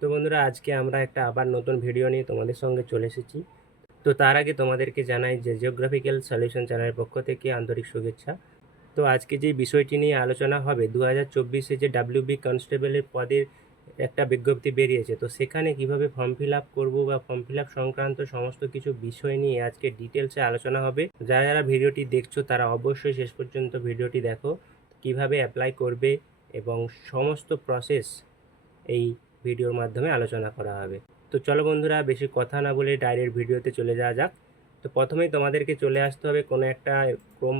তো বন্ধুরা, আজকে আমরা একটা আবার নতুন ভিডিও নিয়ে তোমাদের সঙ্গে চলে এসেছি। তো তার আগে তোমাদেরকে জানাই যে জিওগ্রাফিক্যাল সলিউশন চ্যানেলের পক্ষ থেকে আন্তরিক শুভেচ্ছা। তো আজকে যে বিষয়টি নিয়ে আলোচনা হবে, 2024-এ যে ডাব্লিউবি কনস্টেবলের পদের একটা বিজ্ঞপ্তি বেরিয়েছে, তো সেখানে কিভাবে ফর্ম ফিল আপ করবো বা ফর্ম ফিল আপ সংক্রান্ত সমস্ত কিছু বিষয় নিয়ে আজকে ডিটেলসে আলোচনা হবে। যারা যারা ভিডিওটি দেখছো তারা অবশ্যই শেষ পর্যন্ত ভিডিওটি দেখো, কিভাবে অ্যাপ্লাই করবে এবং সমস্ত প্রসেস এই ভিডিওর মাধ্যমে আলোচনা করা হবে। তো চলো বন্ধুরা, বেশি কথা না বলে ডাইরেক্ট ভিডিওতে চলে যাওয়া যাক। তো প্রথমেই তোমাদেরকে চলে আসতে হবে কোনো একটা ক্রোম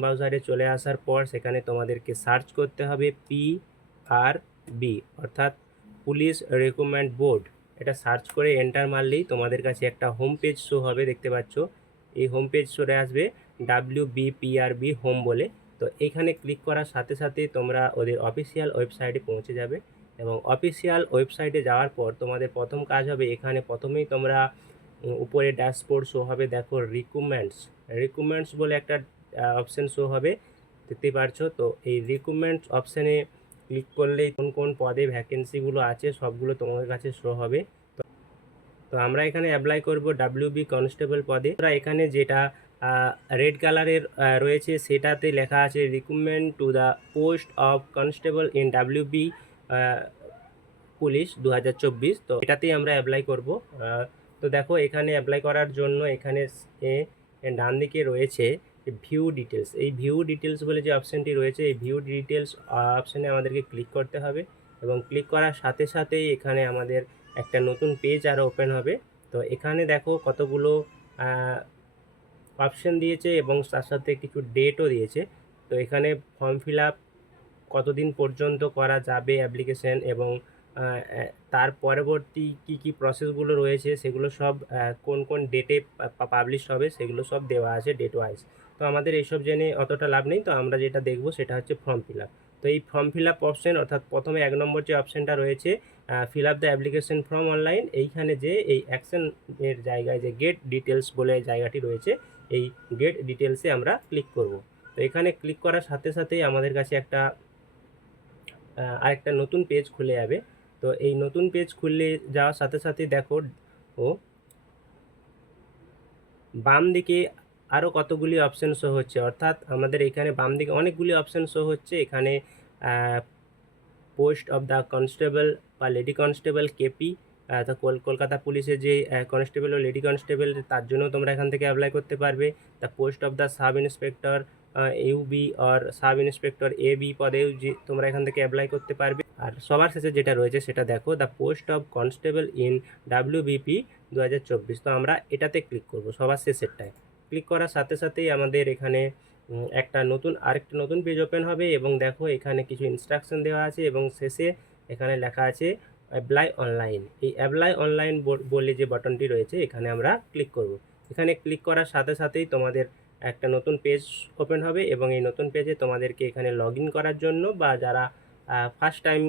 ব্রাউজারে চলে আসার পর সেখানে তোমাদেরকে সার্চ করতে হবে PRB, অর্থাৎ পুলিশ রিক্রুটমেন্ট বোর্ড। এটা সার্চ করে এন্টার মারলেই তোমাদের কাছে একটা হোম পেজ শো হবে, দেখতে পাচ্ছ। এই হোম পেজ সরে আসবে WBPRB হোম বলে। তো এখানে ক্লিক করার সাথে সাথে তোমরা ওদের অফিসিয়াল ওয়েবসাইটে পৌঁছে যাবে এবং অফিসিয়াল ওয়েবসাইটে যাওয়ার পর তোমাদের প্রথম কাজ হবে, এখানে প্রথমেই তোমরা উপরে ড্যাশবোর্ড শো হবে, দেখো রিক্রুটমেন্টস বলে একটা অপশান শো হবে, দেখতে পারছো। তো এই রিক্রুটমেন্টস অপশানে ক্লিক করলেই কোন কোন পদে ভ্যাকেন্সিগুলো আছে সবগুলো তোমাদের কাছে শো হবে। তো আমরা এখানে অ্যাপ্লাই করব ডাব্লিউবি কনস্টেবল পদে। আমরা এখানে যেটা রেড কালারের রয়েছে সেটাতে লেখা আছে recruitment to the post of constable in WB police 2024। তো এটাতেই আমরা অ্যাপ্লাই করব। তো দেখো, এখানে অ্যাপ্লাই করার জন্য এখানে ডান দিকে রয়েছে ভিউ ডিটেলস। এই ভিউ ডিটেলস বলে যে অপশানটি রয়েছে, এই ভিউ ডিটেলস অপশানে আমাদেরকে ক্লিক করতে হবে এবং ক্লিক করার সাথে সাথেই এখানে আমাদের একটা নতুন পেজ আরও ওপেন হবে। তো এখানে দেখো কতগুলো অপশান দিয়েছে এবং তার সাথে কিছু ডেটও দিয়েছে। তো এখানে ফর্ম ফিল আপ কতদিন পর্যন্ত করা যাবে অ্যাপ্লিকেশন এবং তার পরবর্তী কি প্রসেসগুলো রয়েছে সেগুলো সব কোন কোন ডেটে পাবলিশ হবে সেগুলো সব দেওয়া আছে ডেট ওয়াইজ। তো আমাদের এইসব জেনে অতটা লাভ নেই। তো আমরা যেটা দেখব সেটা হচ্ছে ফর্ম ফিল আপ। তো এই ফর্ম ফিল আপ অপশান, অর্থাৎ প্রথমে 1 নম্বর যে অপশানটা রয়েছে fill up the application form online, এইখানে যে এই অ্যাকশনের জায়গায় যে গেট ডিটেলস বলে জায়গাটি রয়েছে, এই গেট ডিটেলসে আমরা ক্লিক করব। তো এখানে ক্লিক করার সাথে সাথেই আমাদের কাছে আরেকটা নতুন পেজ খুলে যাবে। তো এই নতুন পেজ খুললে যাওয়ার সাথে সাথে দেখো বাম দিকে আরও কতগুলি অপশান শো হচ্ছে, অর্থাৎ আমাদের এখানে বাম দিকে অনেকগুলি অপশান শো হচ্ছে। এখানে পোস্ট অফ দ্য কনস্টেবল বা লেডি কনস্টেবল কেপি, তো কলকাতা পুলিশের যে কনস্টেবল ও লেডি কনস্টেবল, তার জন্য তোমরা এখান থেকে অ্যাপ্লাই করতে পারবে। The post of the sub inspector UB আর সাব ইন্সপেক্টর এবি পদেও যে তোমরা এখান থেকে অ্যাপ্লাই করতে পারবে। আর সবার শেষে যেটা রয়েছে সেটা দেখো, the post of constable in WBP 2024। তো আমরা এটাতে ক্লিক করব, সবার শেষেরটায়। ক্লিক করার সাথে সাথেই আমাদের এখানে আরেকটা নতুন পেজ ওপেন হবে এবং দেখো এখানে কিছু ইনস্ট্রাকশন দেওয়া আছে এবং শেষে এখানে লেখা আছে অ্যাপ্লাই অনলাইন। এই অ্যাপ্লাই অনলাইন বলে যে বাটনটি রয়েছে এখানে আমরা ক্লিক করব। এখানে ক্লিক করার সাথে সাথেই তোমাদের একটা নতুন পেজ ওপেন হবে এবং এই নতুন পেজে তোমাদেরকে এখানে লগ ইন করার জন্য বা যারা ফার্স্ট টাইম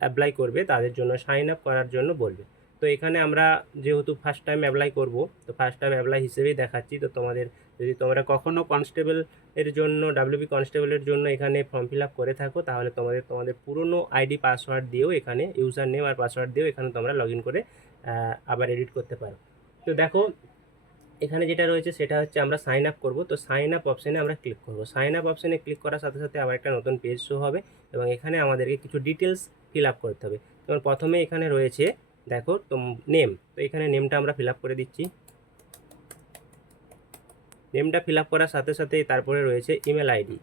অ্যাপ্লাই করবে তাদের জন্য সাইন আপ করার জন্য বলবে। তো এখানে আমরা যেহেতু ফার্স্ট টাইম অ্যাপ্লাই করব, তো ফার্স্ট টাইম অ্যাপ্লাই হিসেবেই দেখাচ্ছি। তো তোমাদের যদি তোমরা কখনও কনস্টেবলের জন্য ডাব্লিউবি কনস্টেবলের জন্য এখানে ফর্ম ফিল আপ করে থাকো, তাহলে তোমাদের পুরনো আইডি পাসওয়ার্ড দিয়েও এখানে ইউজার নেম আর পাসওয়ার্ড দিয়েও এখানে তোমরা লগ ইন করে আবার এডিট করতে পারো। তো দেখো এখানে যেটা রয়েছে সেটা হচ্ছে আমরা সাইন আপ করবো। তো সাইন আপ অপশানে আমরা ক্লিক করব। সাইন আপ অপশানে ক্লিক করার সাথে সাথে আবার একটা নতুন পেজ শো হবে এবং এখানে আমাদেরকে কিছু ডিটেলস ফিল আপ করতে হবে। যেমন প্রথমে এখানে রয়েছে দেখো নেম। তো এখানে নেমটা আমরা ফিল আপ করে দিচ্ছি। নেমটা ফিল আপ করার সাথে সাথে তারপরে রয়েছে ইমেল আইডি।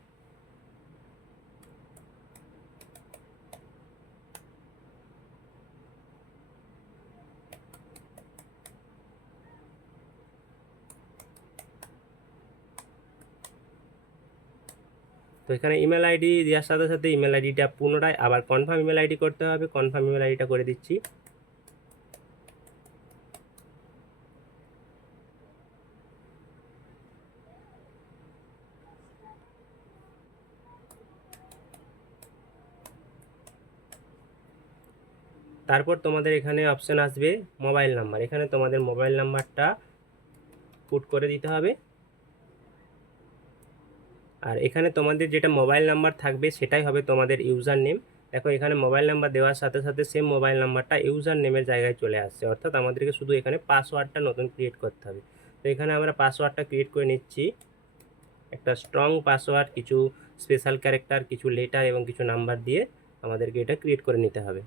তো এখানে ইমেল আইডি দেওয়ার সাথে সাথে ইমেল আইডিটা পুনরায় আবার কনফার্ম ইমেল আইডি করতে হবে। কনফার্ম ইমেল আইডিটা করে দিচ্ছি। তারপর তোমাদের এখানে অপশান আসবে মোবাইল নাম্বার। এখানে তোমাদের মোবাইল নাম্বারটা পুট করে দিতে হবে। আর এখানে তোমাদের যেটা মোবাইল নাম্বার থাকবে সেটাই হবে তোমাদের ইউজার নেম। দেখো এখানে মোবাইল নাম্বার দেওয়ার সাথে সাথে সেম মোবাইল নাম্বারটা ইউজার নেমের জায়গায় চলে আসছে, অর্থাৎ আমাদেরকে শুধু এখানে পাসওয়ার্ডটা নতুন ক্রিয়েট করতে হবে। তো এখানে আমরা পাসওয়ার্ডটা ক্রিয়েট করে নিচ্ছি, একটা স্ট্রং পাসওয়ার্ড, কিছু স্পেশাল ক্যারেক্টার, কিছু লেটার এবং কিছু নাম্বার দিয়ে আমাদেরকে এটা ক্রিয়েট করে নিতে হবে।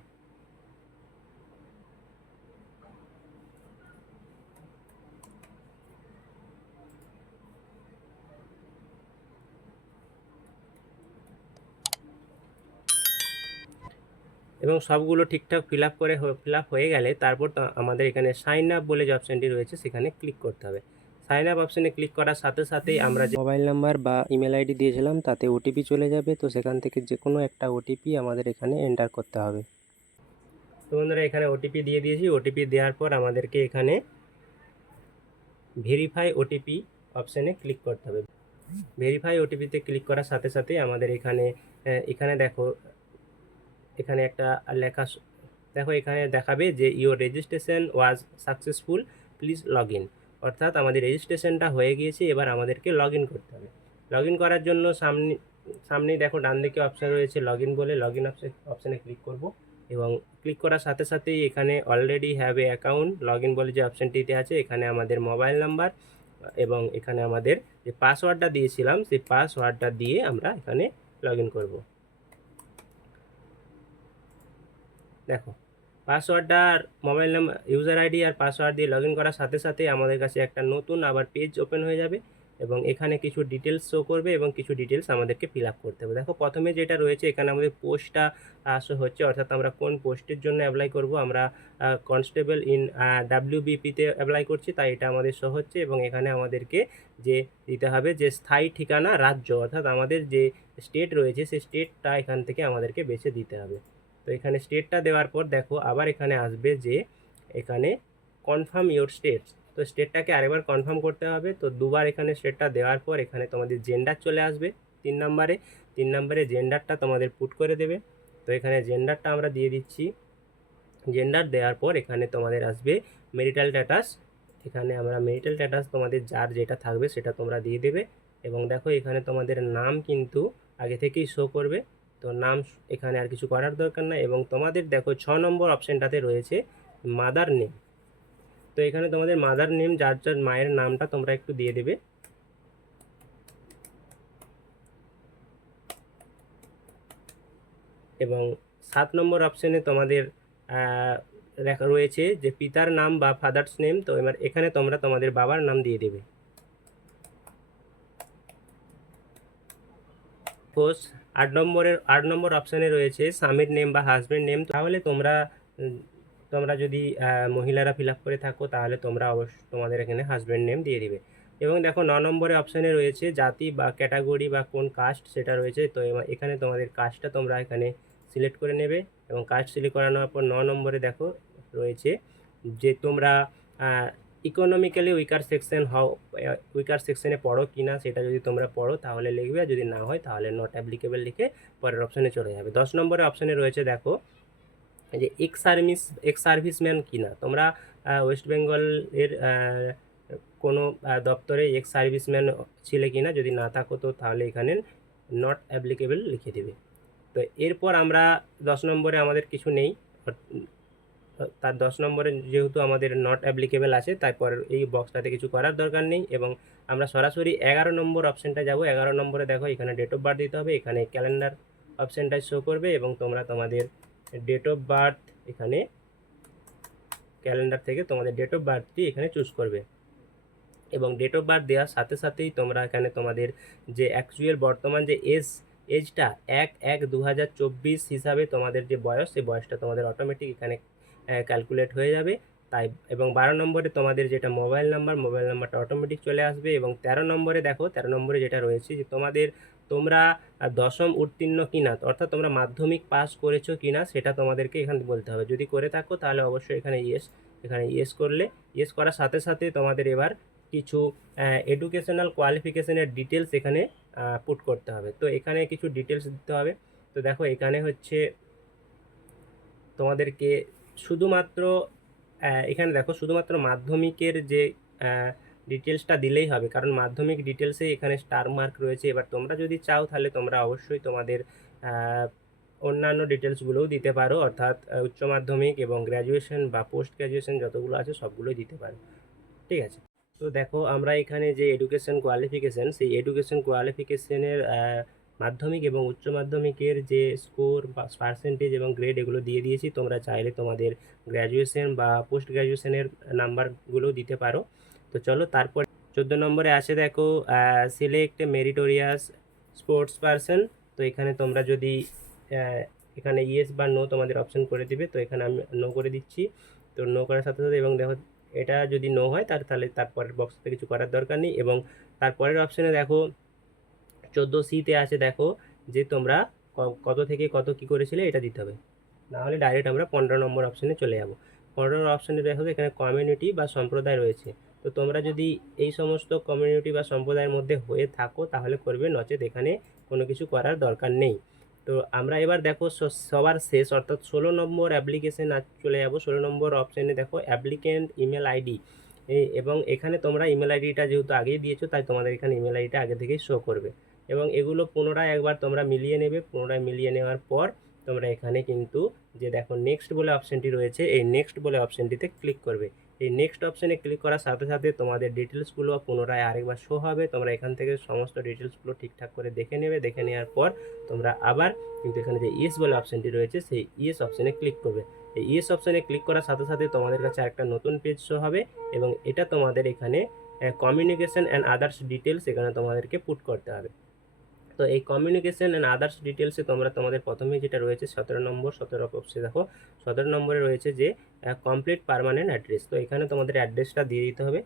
এবং সবগুলো ঠিকঠাক ফিল আপ হয়ে গেলে তারপর আমাদের এখানে সাইন আপ বলে যে অপশানটি রয়েছে সেখানে ক্লিক করতে হবে। সাইন আপ অপশানে ক্লিক করার সাথে সাথেই আমরা যে মোবাইল নাম্বার বা ইমেল আইডি দিয়েছিলাম তাতে ওটিপি চলে যাবে, তো সেখান থেকে যে কোনো একটা ওটিপি আমাদের এখানে এন্টার করতে হবে। তো বন্ধুরা এখানে ওটিপি দিয়ে দিয়েছি। ওটিপি দেওয়ার পর আমাদেরকে এখানে ভেরিফাই ওটিপি অপশানে ক্লিক করতে হবে। ভেরিফাই ওটিপিতে ক্লিক করার সাথে সাথেই আমাদের এখানে দেখো এখানে একটা লেখা দেখো এখানে দেখাবে যে your registration was successful, please log in. অর্থাৎ আমাদের রেজিস্ট্রেশনটা হয়ে গিয়েছে, এবার আমাদেরকে লগ ইন করতে হবে। লগ ইন করার জন্য সামনেই দেখো ডান দিকে অপশান রয়েছে লগ ইন বলে, লগ ইন অপশানে ক্লিক করব এবং ক্লিক করার সাথে সাথেই এখানে already have a account log in বলে যে অপশানটিতে আছে এখানে আমাদের মোবাইল নাম্বার এবং এখানে আমাদের যে পাসওয়ার্ডটা দিয়েছিলাম সেই পাসওয়ার্ডটা দিয়ে আমরা এখানে লগ ইন করবো। দেখো পাসওয়ার্ডটা মোবাইল নাম্বার, ইউজার আইডি আর পাসওয়ার্ড দিয়ে লগ ইন করার সাথে সাথে আমাদের কাছে একটা নতুন আবার পেজ ওপেন হয়ে যাবে এবং এখানে কিছু ডিটেলস শো করবে এবং কিছু ডিটেলস আমাদেরকে ফিল আপ করতে হবে। দেখো প্রথমে যেটা রয়েছে এখানে আমাদের পোস্টটা শো হচ্ছে, অর্থাৎ আমরা কোন পোস্টের জন্য অ্যাপ্লাই করব। আমরা কনস্টেবল ইন ডাব্লিউবিপিতে অ্যাপ্লাই করছি, তাই এটা আমাদের শো হচ্ছে এবং এখানে আমাদেরকে যে দিতে হবে যে স্থায়ী ঠিকানা রাজ্য, অর্থাৎ আমাদের যে স্টেট রয়েছে সেই স্টেটটা এখান থেকে আমাদেরকে বেছে দিতে হবে। তো এখানে স্টেটটা দেওয়ার পর দেখো আবার এখানে আসবে যে এখানে কনফার্ম ইওর স্টেটস, তো স্টেটটাকে আরেকবার কনফার্ম করতে হবে। তো দুবার এখানে স্টেটটা দেওয়ার পর এখানে তোমাদের জেন্ডার চলে আসবে 3 নম্বরে জেন্ডারটা তোমাদের পুট করে দেবে। তো এখানে জেন্ডারটা আমরা দিয়ে দিচ্ছি। জেন্ডার দেওয়ার পর এখানে তোমাদের আসবে মেরিটাল স্ট্যাটাস, এখানে আমরা মেরিটাল স্ট্যাটাস তোমাদের যার যেটা থাকবে সেটা তোমরা দিয়ে দেবে এবং দেখো এখানে তোমাদের নাম কিন্তু আগে থেকেই শো করবে। তো নাম এখানে আর কিছু করার দরকার নাই এবং তোমাদের দেখো 6 নম্বর অপশানটাতে রয়েছে মাদার নেম। তো এখানে তোমাদের মাদার নেম যার যার মায়ের নামটা তোমরা একটু দিয়ে দেবে এবং 7 নম্বর অপশানে তোমাদের রয়েছে যে পিতার নাম বা ফাদার্স নেম, তো এবার এখানে তোমরা তোমাদের বাবার নাম দিয়ে দেবে। পোস্ট 8 নম্বর অপশানে রয়েছে স্বামীর নেম বা হাজব্যান্ড নেম। তাহলে তোমরা যদি মহিলারা ফিল আপ করে থাকো তাহলে তোমরা অবশ্যই তোমাদের এখানে হাজব্যান্ড নেম দিয়ে দিবে এবং দেখো 9 নম্বরে অপশানে রয়েছে জাতি বা ক্যাটাগরি বা কোন কাস্ট সেটা রয়েছে। তো এখানে তোমাদের কাস্টটা তোমরা এখানে সিলেক্ট করে নেবে এবং কাস্ট সিলেক্ট করে নেওয়ার পর 9 নম্বরে দেখো রয়েছে যে তোমরা ইকোনমিক্যালি উইকার সেকশনে পড়ো কি না, সেটা যদি তোমরা পড়ো তাহলে লিখবে, আর যদি না হয় তাহলে নট অ্যাপ্লিকেবল লিখে পরের অপশানে চলে যাবে। 10 নম্বরে অপশানে রয়েছে দেখো যে এক্স সার্ভিসম্যান কি না, তোমরা ওয়েস্ট বেঙ্গলের কোনো দপ্তরে এক্স সার্ভিসম্যান ছিলে কি না, যদি না থাকো তো তাহলে এখানে নট অ্যাপ্লিকেবল লিখে দেবে। তো এরপর আমরা 10 নম্বরে আমাদের কিছু নেই, তার 10 নম্বরে যেহেতু আমাদের নট অ্যাপ্লিকেবল আছে তারপর এই বক্সটাতে কিছু করার দরকার নেই এবং আমরা সরাসরি 11 নম্বর অপশানটা যাব। 11 নম্বরে দেখো এখানে ডেট অফ বার্থ দিতে হবে, এখানে ক্যালেন্ডার অপশানটা শো করবে এবং তোমরা তোমাদের ডেট অফ বার্থ এখানে ক্যালেন্ডার থেকে তোমাদের ডেট অফ বার্থটি এখানে চুজ করবে এবং ডেট অফ বার্থ দেওয়ার সাথে সাথেই তোমরা এখানে তোমাদের যে অ্যাকচুয়াল বর্তমান যে এজটা 1/1/2024 হিসাবে তোমাদের যে বয়স, সেই বয়সটা তোমাদের অটোমেটিক এখানে ক্যালকুলেট হয়ে যাবে। তাই এবং 12 নম্বরে তোমাদের যেটা মোবাইল নাম্বারটা অটোমেটিক চলে আসবে এবং 13 নম্বরে দেখো 13 নম্বরে যেটা রয়েছে যে তোমরা দশম উত্তীর্ণ কিনা, অর্থাৎ তোমরা মাধ্যমিক পাস করেছো কিনা সেটা তোমাদেরকে এখানে বলতে হবে। যদি করে থাকো তাহলে অবশ্যই এখানে ইয়েস করলে, ইয়েস করার সাথে সাথে তোমাদের এবার কিছু এডুকেশনাল কোয়ালিফিকেশনের ডিটেলস এখানে পুট করতে হবে। তো এখানে কিছু ডিটেলস দিতে হবে। তো দেখো এখানে হচ্ছে তোমাদেরকে শুধুমাত্র এখানে দেখো শুধুমাত্র মাধ্যমিকের যে ডিটেলসটা দিলেই হবে, কারণ মাধ্যমিক ডিটেলসে এখানে স্টার মার্ক রয়েছে। এবার তোমরা যদি চাও তাহলে তোমরা অবশ্যই তোমাদের অন্যান্য ডিটেলসগুলোও দিতে পারো, অর্থাৎ উচ্চ মাধ্যমিক এবং গ্র্যাজুয়েশন বা পোস্ট গ্র্যাজুয়েশন যতগুলো আছে সবগুলোই দিতে পারো। ঠিক আছে। তো দেখো আমরা এখানে যে এডুকেশন কোয়ালিফিকেশান, সেই এডুকেশন কোয়ালিফিকেশানের মাধ্যমিক এবং উচ্চ মাধ্যমিকের যে স্কোর বা পার্সেন্টেজ এবং গ্রেড এগুলো দিয়ে দিয়েছি। তোমরা চাইলে তোমাদের গ্র্যাজুয়েশন বা পোস্ট গ্র্যাজুয়েশনের নাম্বারগুলো দিতে পারো। তো চলো তারপর 14 নম্বরে আসে দেখো সিলেক্ট মেরিটোরিয়াস স্পোর্টস পারসন। তো এখানে তোমরা যদি এখানে ইয়েস বা নো তোমাদের অপশন করে দিবে, তো এখানে আমি নো করে দিচ্ছি। তো নো করার সাথে সাথে এবং দেখো এটা যদি নো হয় তাহলে তারপরের বক্সতে কিছু করার দরকার নেই। এবং তারপরের অপশানে দেখো 14C-তে আছে দেখো যে তোমরা কত থেকে কত কি করেছিলে এটা দিতে হবে, নাহলে ডাইরেক্ট আমরা 15 নম্বর অপশানে চলে যাব। 15 অপশানে দেখো এখানে কমিউনিটি বা সম্প্রদায় রয়েছে। তো তোমরা যদি এই সমস্ত কমিউনিটি বা সম্প্রদায়ের মধ্যে হয়ে থাকো তাহলে করবে, নচেত এখানে কোনো কিছু করার দরকার নেই। তো আমরা এবার দেখো সবার শেষ অর্থাৎ 16 নম্বর অ্যাপ্লিকেশন চলে যাব। 16 নম্বর অপশানে দেখো অ্যাপ্লিকেন্ট ইমেল আইডি, এবং এখানে তোমরা ইমেল আইডিটা যেহেতু আগেই দিয়েছো তাই তোমাদের এখানে ইমেল আইডিটা আগে থেকেই শো করবে। এবং এগুলো পুনরায় একবার তোমরা মিলিয়ে নেবে। পুনরায় মিলিয়ে নেওয়ার পর তোমরা এখানে কিন্তু যে দেখো নেক্সট বলে অপশানটি রয়েছে, এই নেক্সট বলে অপশানটিতে ক্লিক করবে। এই নেক্সট অপশানে ক্লিক করার সাথে সাথে তোমাদের ডিটেলসগুলো পুনরায় আরেকবার শো হবে। তোমরা এখান থেকে সমস্ত ডিটেলসগুলো ঠিকঠাক করে দেখে নেবে। দেখে নেওয়ার পর তোমরা আবার কিন্তু এখানে যে ইয়েস বলে অপশানটি রয়েছে সেই ইয়েস অপশানে ক্লিক করবে। এই ইয়েস অপশানে ক্লিক করার সাথে সাথে তোমাদের কাছে একটা নতুন পেজ শো হবে এবং এটা তোমাদের এখানে কমিউনিকেশন অ্যান্ড আদার্স ডিটেলস এখানে তোমাদেরকে পুট করতে হবে। তো এই কমিউনিকেশন অ্যান্ড আদার্স ডিটেলসে তোমরা তোমাদের প্রথমে যেটা রয়েছে 17 নম্বর, 17 অপশনে দেখো 17 নম্বরে রয়েছে যে কমপ্লিট পার্মানেন্ট অ্যাড্রেস। তো এখানে তোমাদের অ্যাড্রেসটা দিয়ে দিতে হবে।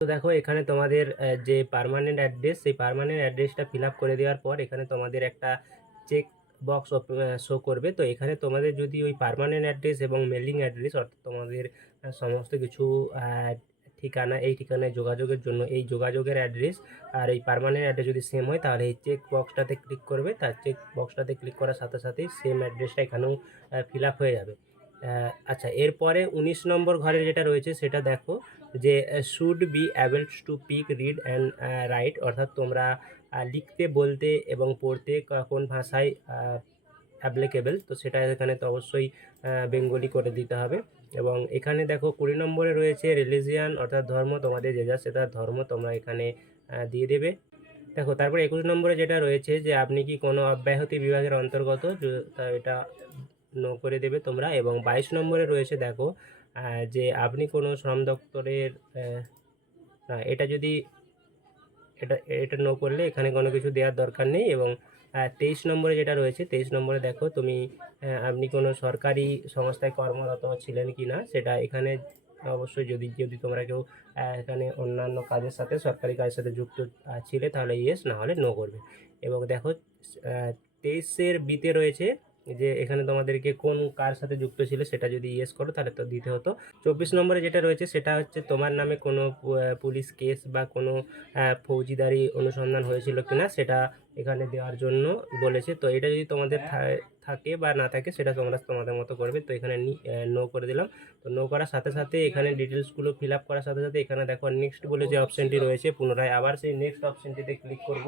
তো দেখো এখানে তোমাদের যে পার্মানেন্ট অ্যাড্রেস, সেই পার্মানেন্ট অ্যাড্রেসটা ফিল আপ করে দেওয়ার পর এখানে তোমাদের একটা চেক বক্স শো করবে। তো এখানে তোমাদের যদি ওই পার্মানেন্ট অ্যাড্রেস এবং মেলিং অ্যাড্রেস অর্থাৎ তোমাদের সমস্ত কিছু ঠিকানা, এই ঠিকানায় যোগাযোগের জন্য এই যোগাযোগের অ্যাড্রেস আর এই পার্মানেন্ট অ্যাড্রেস যদি সেম হয় তাহলে এই চেক বক্সটাতে ক্লিক করবে। তার চেক বক্সটাতে ক্লিক করার সাথে সাথেই সেম অ্যাড্রেসটা এখানেও ফিল আপ হয়ে যাবে। আচ্ছা, এরপরে 19 নম্বর ঘরে যেটা রয়েছে সেটা দেখো যে should be able to speak, read and right, অর্থাৎ তোমরা লিখতে, বলতে এবং পড়তে কোন ভাষায় অ্যাপ্লিকেবল, তো সেটা এখানে তো অবশ্যই বেঙ্গলি করে দিতে হবে। এবং এখানে দেখো 20 নম্বরে রয়েছে রিলিজিয়ান অর্থাৎ ধর্ম, তোমাদের যে যা সেটা ধর্ম তোমরা এখানে দিয়ে দেবে। দেখো তারপরে 21 নম্বরে যেটা রয়েছে যে আপনি কি কোনো অব্যাহতি বিভাগের অন্তর্গত, তা এটা নো করে দেবে তোমরা। এবং 22 নম্বরে রয়েছে দেখো যে আপনি কোনো শ্রম দপ্তরের এটা যদি এটা নো করলে এখানে কোনো কিছু দেওয়ার দরকার নেই। এবং 23 নম্বরে যেটা রয়েছে 23 নম্বরে দেখো তুমি আপনি কোনো সরকারি সংস্থায় কর্মরত ছিলেন কি না সেটা এখানে অবশ্যই যদি যদি তোমরা কেউ এখানে অন্যান্য কাজের সাথে সরকারি কাজের সাথে যুক্ত ছিলে তাহলে ইয়েস, না হলে নো করবে। এবং দেখো 23-এর বিতে রয়েছে যে এখানে তোমাদেরকে কোন কার সাথে যুক্ত ছিল সেটা যদি ইয়েস করো তাহলে তো দিতে হতো। 24 নম্বরে যেটা রয়েছে সেটা হচ্ছে তোমার নামে কোনো পুলিশ কেস বা কোনো ফৌজিদারি অনুসন্ধান হয়েছিল কিনা সেটা এখানে দেওয়ার জন্য বলেছে। তো এটা যদি তোমাদের থাকে বা না থাকে সেটা তোমরা তোমাদের মতো করবে। তো এখানে নো করে দিলাম। তো নো করার সাথে সাথে এখানে ডিটেলসগুলো ফিল আপ করার সাথে সাথে এখানে দেখো নেক্সট বলে যে অপশানটি রয়েছে, পুনরায় আবার সেই নেক্সট অপশানটিতে ক্লিক করব।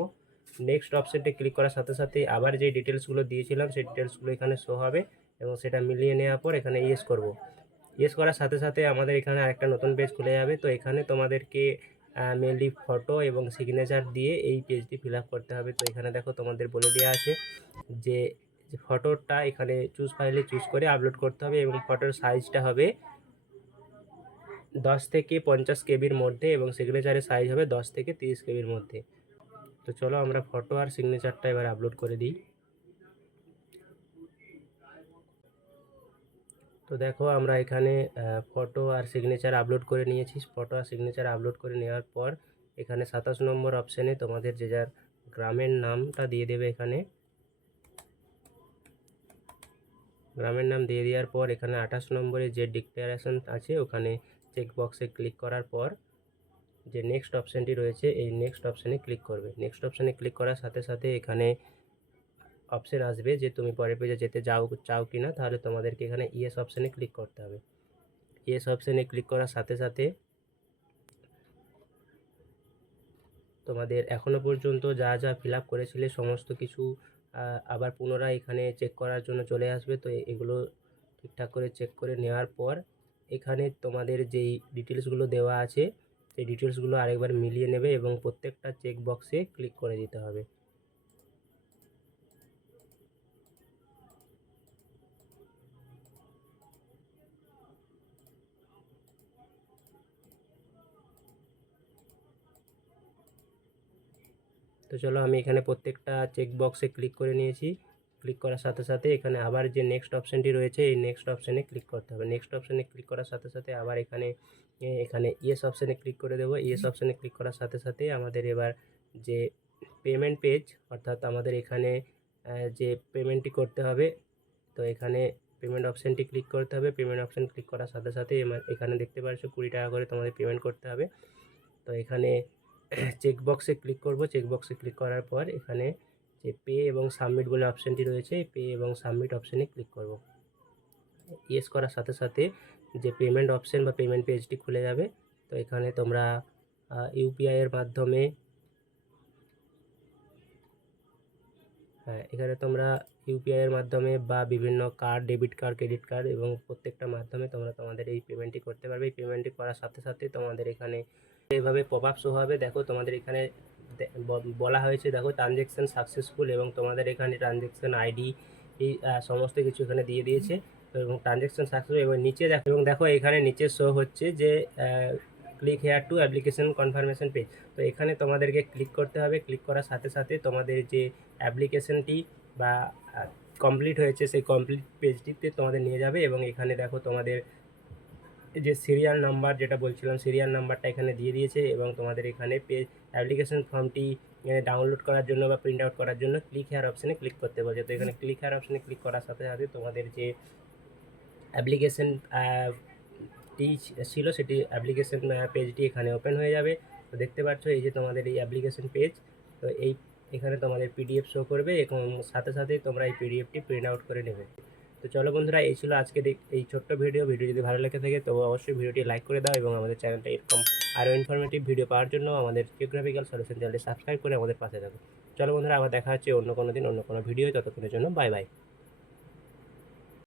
নেক্সট অপশানটি ক্লিক করার সাথে সাথে আবার যে ডিটেলসগুলো দিয়েছিলাম সেই ডিটেলসগুলো এখানে শো হবে এবং সেটা মিলিয়ে নেওয়ার পর এখানে ইয়েস করব। ইয়েস করার সাথে সাথে আমাদের এখানে আরেকটা নতুন পেজ খুলে যাবে। তো এখানে তোমাদেরকে মেনলি ফটো এবং সিগনেচার দিয়ে এই পেজটি ফিল আপ করতে হবে। তো এখানে দেখো তোমাদের বলে দেওয়া আছে যে ফটোটা এখানে চুজ ফাইলে চুজ করে আপলোড করতে হবে এবং ফটোর সাইজটা হবে 10 থেকে 50 কেবির মধ্যে এবং সিগনেচারের সাইজ হবে 10 থেকে 30 কেবির মধ্যে। তো চলো আমরা ফটো আর সিগনেচারটা এবার আপলোড করে দিই। তো দেখো আমরা এখানে ফটো আর সিগনেচার আপলোড করে নিয়েছি। ফটো আর সিগনেচার আপলোড করে নেওয়ার পর এখানে 27 নম্বর অপশানে তোমাদের যে যার গ্রামের নামটা দিয়ে দেবে। এখানে গ্রামের নাম দিয়ে দেওয়ার পর এখানে 28 নম্বরে যে ডিক্লারেশন আছে ওখানে চেক বক্সে ক্লিক করার পর যে নেক্সট অপশানটি রয়েছে এই নেক্সট অপশানে ক্লিক করবে। নেক্সট অপশানে ক্লিক করার সাথে সাথে এখানে অপশান আসবে যে তুমি পরের পেজে যেতে চাও কি না, তাহলে তোমাদেরকে এখানে ইয়েস অপশানে ক্লিক করতে হবে। ইয়েস অপশানে ক্লিক করার সাথে সাথে তোমাদের এখনও পর্যন্ত যা যা ফিল আপ করেছিলে সমস্ত কিছু আবার পুনরায় এখানে চেক করার জন্য চলে আসবে। তো এগুলো ঠিকঠাক করে চেক করে নেওয়ার পর এখানে তোমাদের যেই ডিটেলসগুলো দেওয়া আছে সেই ডিটেলসগুলো আরেকবার মিলিয়ে নেবে এবং প্রত্যেকটা চেক বক্সে ক্লিক করে দিতে হবে। তো চলো আমি এখানে প্রত্যেকটা চেক বক্সে ক্লিক করে নিয়েছি। ক্লিক করার সাথে সাথে এখানে আবার যে নেক্সট অপশানটি রয়েছে এই নেক্সট অপশানে ক্লিক করতে হবে। নেক্সট অপশানে ক্লিক করার সাথে সাথে আবার এখানে ইয়েস অপশানে ক্লিক করে দেবো। ইয়েস অপশানে ক্লিক করার সাথে সাথে আমাদের এবার যে পেমেন্ট পেজ অর্থাৎ আমাদের এখানে যে পেমেন্টটি করতে হবে, তো এখানে পেমেন্ট অপশানটি ক্লিক করতে হবে। পেমেন্ট অপশান ক্লিক করার সাথে সাথে এখানে দেখতে পাচ্ছ 20 টাকা করে তোমাদের পেমেন্ট করতে হবে। তো এখানে চেক বক্সে ক্লিক করব। চেক বক্সে ক্লিক করার পর এখানে যে পে এবং সাবমিট বলে অপশানটি রয়েছে পে এবং সাবমিট অপশানে ক্লিক করব। ইয়েস করার সাথে সাথে যে পেমেন্ট অপশান বা পেমেন্ট পেজটি খুলে যাবে। তো এখানে তোমরা ইউপিআইয়ের মাধ্যমে এখানে তোমরা ইউপিআইয়ের মাধ্যমে বা বিভিন্ন card, debit card, credit card এবং প্রত্যেকটা মাধ্যমে তোমরা তোমাদের এই পেমেন্টটি করতে পারবে। এই পেমেন্টটি করার সাথে সাথে তোমাদের এখানে এইভাবে পপ আপ শো হবে। দেখো তোমাদের এখানে বলা হয়েছে, দেখো ট্রানজ্যাকশান সাকসেসফুল এবং তোমাদের এখানে ট্রানজ্যাকশান আইডি এই সমস্ত কিছু এখানে দিয়ে দিয়েছে এবং ট্রানজ্যাকশান সাকসেসফুল এবং নিচে দেখো এখানে নিচে শো হচ্ছে যে click here two application confirmation page. তো এখানে তোমাদেরকে ক্লিক করতে হবে। ক্লিক করার সাথে সাথে তোমাদের যে অ্যাপ্লিকেশনটি বা কমপ্লিট হয়েছে সেই কমপ্লিট পেজটিতে তোমাদের নিয়ে যাবে এবং এখানে দেখো তোমাদের যে সিরিয়াল নাম্বার যেটা বলছিলাম সিরিয়াল নাম্বারটা এখানে দিয়ে দিয়েছে এবং তোমাদের এখানে অ্যাপ্লিকেশন ফর্মটি ডাউনলোড করার জন্য বা প্রিন্ট আউট করার জন্য ক্লিক হেয়ার অপশানে ক্লিক করতে বলছে। তো এখানে ক্লিক হেয়ার অপশানে ক্লিক করার সাথে সাথে তোমাদের যে অ্যাপ্লিকেশন টি ছিল সেটি অ্যাপ্লিকেশন পেজটি এখানে ওপেন হয়ে যাবে। তো দেখতে পাচ্ছ এই যে তোমাদের এই অ্যাপ্লিকেশন পেজ। তো এখানে তোমাদের পিডিএফ শো করবে এবং সাথে সাথে তোমরা এই পিডিএফটি প্রিন্ট আউট করে নেবে। তো চলো বন্ধুরা, এই ছিল আজকে এই ছোট্ট ভিডিও যদি ভালো লেগে থাকে তো অবশ্যই ভিডিওটি লাইক করে দাও এবং আমাদের চ্যানেলটা এরকম আরও ইনফরমেটিভ ভিডিও পাওয়ার জন্য আমাদের জিওগ্রাফিক্যাল সলিউশন চ্যানেলটি সাবস্ক্রাইব করে আমাদের পাশে থাকো। চলো বন্ধুরা, আবার দেখা হচ্ছে অন্য কোনো দিন অন্য কোনো ভিডিও। ততক্ষণের জন্য বাই বাই।